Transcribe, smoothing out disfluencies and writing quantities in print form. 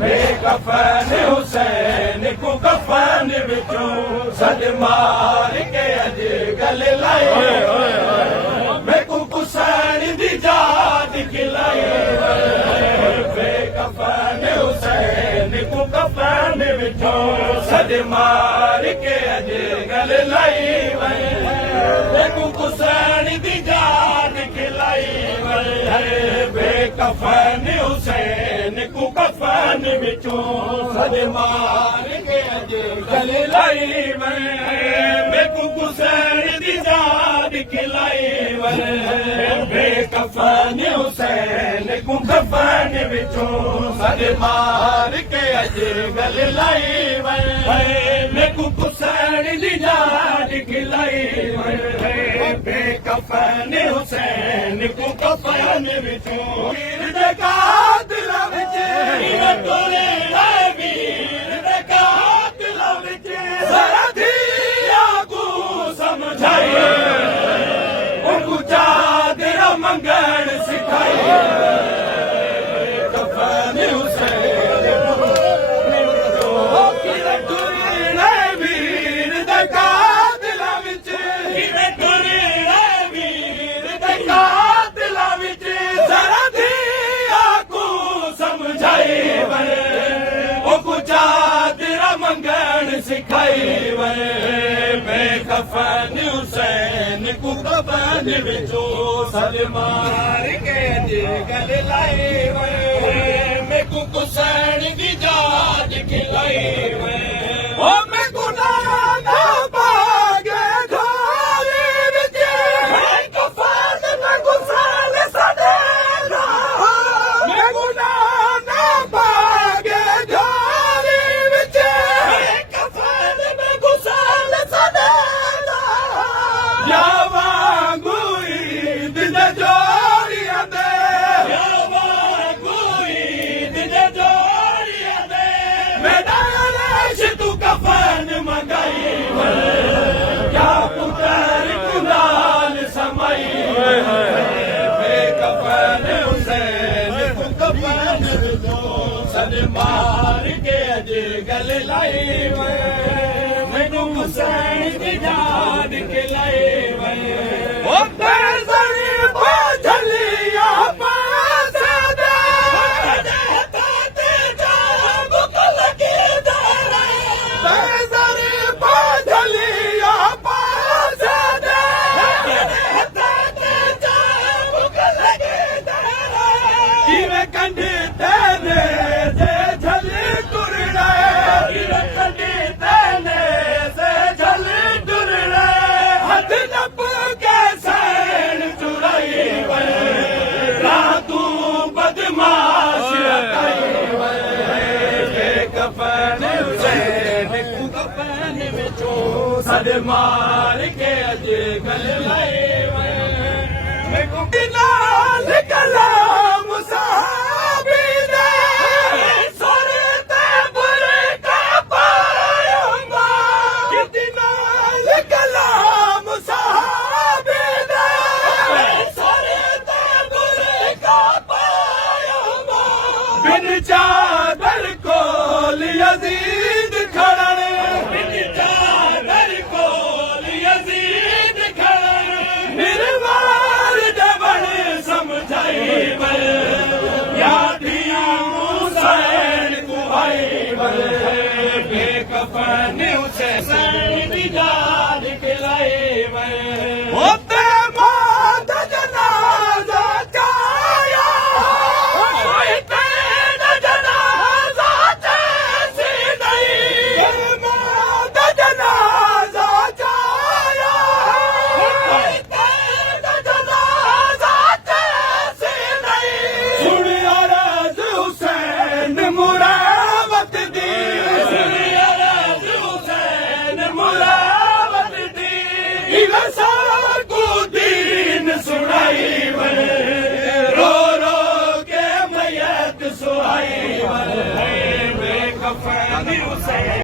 बेकफन हुसैन को कफन विचों सद मार के अज गल लाई मैकू हुसैन दी जाद खिलाई बेकफन हुसैन को कफन विचों सद मार के अज गल लाई मैकू हुसैन दी जाद खिलाई बेकफन हुसैन को कफन विचों सद मार के अज गल लाई मैकू हुसैन दी जाद खिलाई बेकफन हुसैन को कफन विचों सद मार के अज गल लाई मैकू हुसैन दी जाद खिलाई बेकफन हुसैन को कफन विचों वीर दे कातिल विच टोले वीर दे कातिल विच जरा दिया को समझाई उनको चादर मंगण सिखाई कफन हुसैन वीर दे कातिल विच मंगण सिखाई बेकफन हुसैन को कफन विचों सद मार के अज गल लाई मैकू हुसैन दी जाद खिलाई ओ मैकू नाना पागे घोरी विच कफन मैकू साल सदेना मैकू नाना पागे घोरी विच कफन मैकू साल सदेना या वांगू ईद दे जोड़ियां दे या वांगू ईद दे जोड़ियां दे मेरा रेश तू कफन मंगाई क्या पुकार कुनाल समाई बेकफन हुसैन को कफन विचों सद मार के अज गल लाई मैनू हुसैन दी जाद खिलाई ओ तेरी बाझलिया पासे दे ते जाब को लगी दरे तेरी बाझलिया पासे दे ते जाब को लगी दरे किवे कंडी तेने जे झली टुरना किवे कंडी तेने से झली टुरना हथ नप के सैन चुराई रातू बदमाश हटाई बेकफन हुसैन को कफन विचों सद मार के अज गल लाई मैकू नाल कलाम साहबी दे सर ते बुरे का पायूंगा कितना कलाम साहबी दे सर ते बुरे का पायूंगा बिन चादर कोल यजीद खड़न बिन चादर कोल यजीद खड़न निर्वार जबन समझाई यादिया हुसैन को भाई बेकफन हुसैन दी जाद खिलाई होते मौत जनाजा चाया होते जनाजा जैसी नहीं मौत जनाजा चाया होते जनाजा जैसी नहीं सुन अरज हुसैन मुरावत दी सुन अरज हुसैन मुरावत दी इवसार को दीन सुनाई रो रो के मैयत सुहाई बेकफन हुसैन